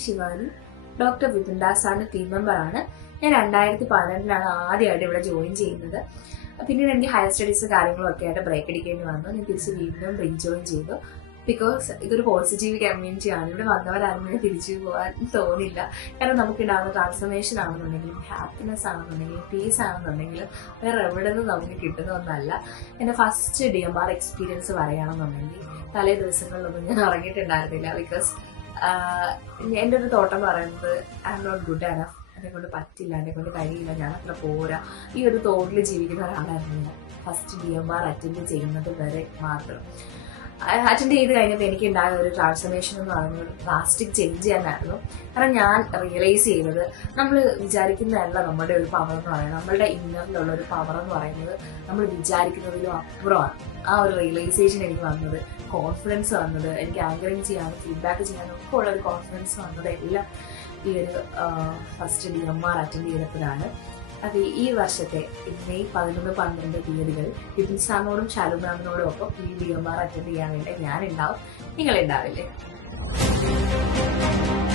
Shivani. Doctor Vipin ദാസാണ് team മെമ്പറാണ്. ഞാൻ 2018 ആദ്യമായിട്ട് ഇവിടെ ജോയിൻ ചെയ്യുന്നത്. പിന്നീട് എനിക്ക് ഹയർ സ്റ്റഡീസ് കാര്യങ്ങളും ഒക്കെ ആയിട്ട് ബ്രേക്ക് അടിക്കേണ്ടി വന്നു. ഞാൻ തിരിച്ച് വീണ്ടും റീജോയിൻ ചെയ്തു. ബിക്കോസ് ഇതൊരു പോസിറ്റീവ് കമ്മ്യൂണിറ്റിയാണ്. ഇവിടെ വന്നവരാരും തിരിച്ചു പോകാൻ തോന്നില്ല. കാരണം നമുക്കുണ്ടാകുന്ന ട്രാൻസ്ഫർമേഷൻ ആണെന്നുണ്ടെങ്കിലും ഹാപ്പിനെസ് ആണെന്നുണ്ടെങ്കിലും പീസ് ആണെന്നുണ്ടെങ്കിലും വേറെ എവിടെ നിന്ന് നമുക്ക് കിട്ടുന്ന ഒന്നല്ല. എൻ്റെ ഫസ്റ്റ് DMR എക്സ്പീരിയൻസ് പറയുകയാണെന്നുണ്ടെങ്കിൽ തലേ ദിവസങ്ങളിലൊന്നും ഞാൻ ഉറങ്ങിയിട്ടുണ്ടായിരുന്നില്ല. ബിക്കോസ് എൻ്റെ ഒരു തോട്ടം പറയുന്നത് I am not good enough, എന്നെ കൊണ്ട് പറ്റില്ല, എന്നെ കൊണ്ട് കഴിയില്ല, ഞാൻ അത്ര പോരാ, ഈ ഒരു തോട്ടിൽ ജീവിക്കുന്ന ഒരാളായിരുന്നു ഞാൻ ഫസ്റ്റ് DMR അറ്റൻഡ് ചെയ്യുന്നത് വരെ മാത്രം. അറ്റൻഡ് ചെയ്ത് കഴിഞ്ഞപ്പോൾ എനിക്ക് ഉണ്ടായ ഒരു ട്രാൻസ്ഫർമേഷൻ എന്ന് പറയുന്നത് ഒരു ഡ്രാസ്റ്റിക് ചേഞ്ച് തന്നെയായിരുന്നു. കാരണം ഞാൻ റിയലൈസ് ചെയ്തത് നമ്മൾ വിചാരിക്കുന്നതല്ല നമ്മുടെ ഒരു പവർ എന്ന് പറയുന്നത്, നമ്മളുടെ ഇന്നറിലുള്ള ഒരു പവർ എന്ന് പറയുന്നത് നമ്മൾ വിചാരിക്കുന്നതിലും അപ്പുറമാണ്. ആ ഒരു റിയലൈസേഷൻ എനിക്ക് വന്നത്, കോൺഫിഡൻസ് വന്നത്, എനിക്ക് ആങ്കറിങ് ചെയ്യാനും ഫീഡ്ബാക്ക് ചെയ്യാനും ഒക്കെ ഉള്ള ഒരു കോൺഫിഡൻസ് വന്നത് എല്ലാം ഈ ഒരു ഫസ്റ്റ് DMR അറ്റൻഡ് ചെയ്തപ്പോഴാണ്. അത് ഈ വർഷത്തെ മെയ് 11, 12 തീയതികൾ വിപിൻ സാറിനോടും ശാലു മാമിനോടും ഒപ്പം ഈ DMR അറ്റൻഡ് ചെയ്യാൻ വേണ്ടി ഞാനുണ്ടാവും. നിങ്ങളുണ്ടാവില്ലേ?